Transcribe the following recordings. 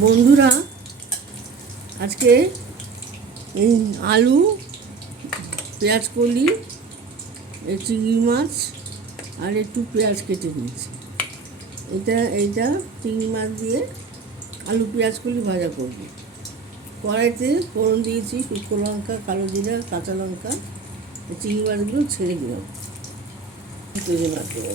বন্ধুরা, আজকে এই আলু, পেঁয়াজ কলি, চিংড়ি মাছ আর একটু পেঁয়াজ কেটে দিয়েছি। এইটা চিংড়ি মাছ দিয়ে আলু পেঁয়াজ কলি ভাজা করব। কড়াইতে ফোড়ন দিয়েছি শুকনো লঙ্কা, কালো জিরা, কাঁচা লঙ্কা। চিংড়ি মাছগুলো ছেড়ে দিলাম। চিংড়ি মাছ দেবো,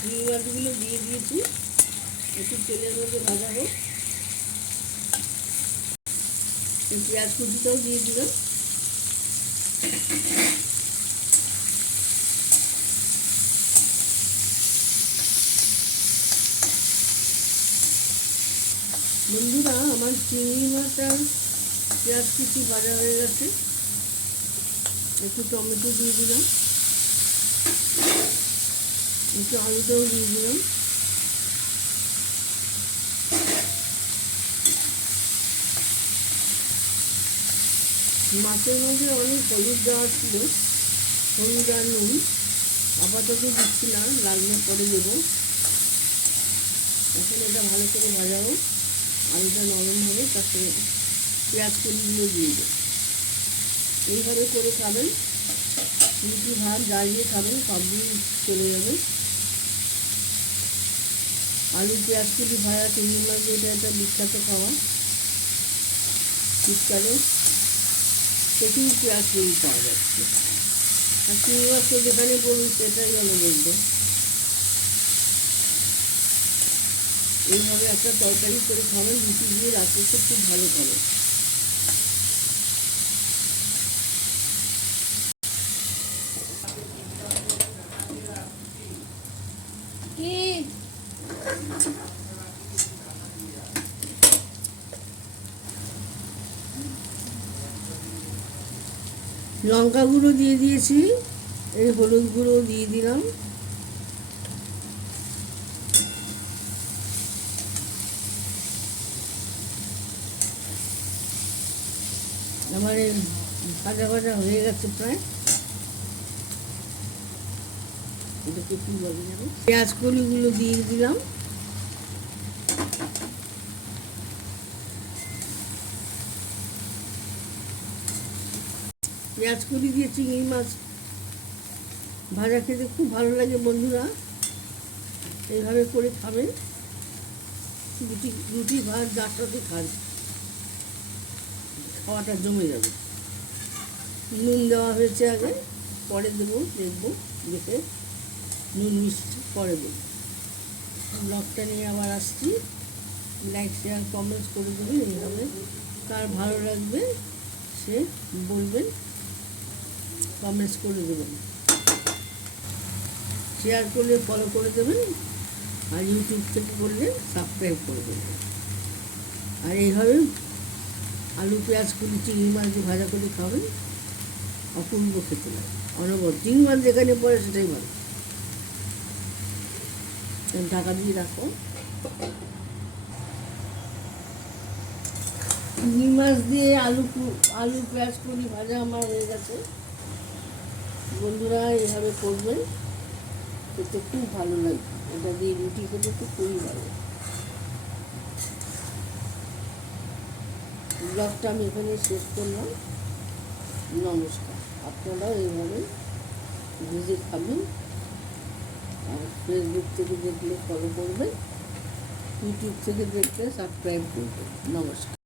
চিংড়ি মাছগুলো দিয়ে দিয়েছি। একটু তেলের মধ্যে ভাজাবো। পেঁয়াজ কুচিটাও দিয়ে দিলাম। বন্ধুরা, আমার চিংড়ি মাছ আর পেঁয়াজ কুচি ভাজা হয়ে গেছে। একটু টমেটো দিয়ে দিলাম, একটু আলুটাও দিয়ে দিলাম। মাছের মধ্যে অনেক হলুদ দেওয়া ছিল, হলুদ আর নুন আপাতত দিচ্ছি না, লাগলে পরে দেবো। এখন এটা ভালো করে ভাজাবো, আলুটা নরম হবে, তাতে পেঁয়াজ কলিগুলো দিয়ে দেবো। এইভাবে করে খাবেন, রুটি ভাত জ্বালিয়ে খাবেন, সবই চলে যাবে। আলু পেঁয়াজ কলি ভাজা চিংড়ি মাছ দিয়ে এটা একটা বিখ্যাত খাওয়া। শীতকালে প্রচুর পেঁয়াজ কলি পাওয়া যাচ্ছে, আর চিংড়ি মাছ তো যেখানে বলুন সেটাই যেন বলবে। এইভাবে একটা তরকারি করে খাবেন, রুটি দিয়ে রাত্রে খুব ভালো খাবেন। লঙ্কা গুঁড়ো দিয়ে দিয়েছি, এই হলুদ গুঁড়ো দিয়ে দিলাম। আমার এই ভাজা ভাজা হয়ে গেছে প্রায়। এটাকে কি বলে যাবে, পেঁয়াজ কলিগুলো দিয়ে দিলাম। পেঁয়াজ কলি দিয়ে চিংড়ি মাছ ভাজা খেতে খুব ভালো লাগে বন্ধুরা। এইভাবে করে খাবেন, রুটি ভাত যার সাথে খান, খাওয়াটা জমে যাবে। নুন দেওয়া হয়েছে আগে, পরে দেবো, দেখবো দেখে নুন মিষ্টি পরে দেবো। ব্লগটা নিয়ে আবার আসছি। লাইক শেয়ার কমেন্টস করে দেবেন। এইভাবে কার ভালো লাগবে সে বলবেন, কমেন্টস করে দেবেন, শেয়ার করলে ফলো করে দেবেন, আর ইউটিউব থেকে করলে সাবস্ক্রাইব করে দেবেন। আর এইভাবে আলু পেঁয়াজ কলি চিংড়ি মাছ দিয়ে ভাজা করে খাবেন, অপূর্ব খেতে লাগে। অনবর চিংড়ি মাছ যেখানে পড়ে সেটাই ভালো। ঢাকা দিয়ে রাখো। চিংড়ি মাছ দিয়ে আলু পেঁয়াজ কলি ভাজা আমার হয়ে গেছে। বন্ধুরা, এইভাবে করবেন, খেতে খুব ভালো লাগে। এটা দিয়ে রুটি খেতে তো খুবই ভালো। ব্লগটা আমি এখানে শেষ করলাম। নমস্কার। আপনারাও এইভাবে ভেজে খাবেন, আর ফেসবুক থেকে দেখলে ফলো করবেন, ইউটিউব থেকে দেখলে সাবস্ক্রাইব করবেন। নমস্কার।